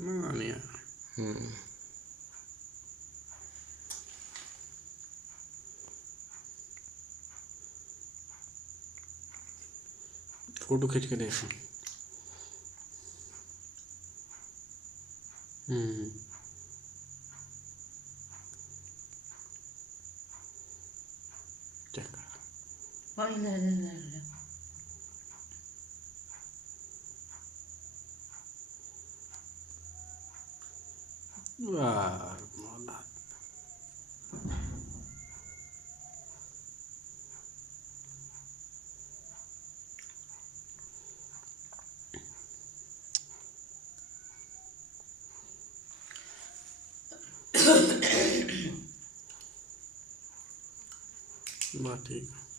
ਨਾ ਨਹੀਂ ਆ। फोटो खींच के देखो। चेक पानी ले ले ले ले। वाह मौला। बस ठीक है।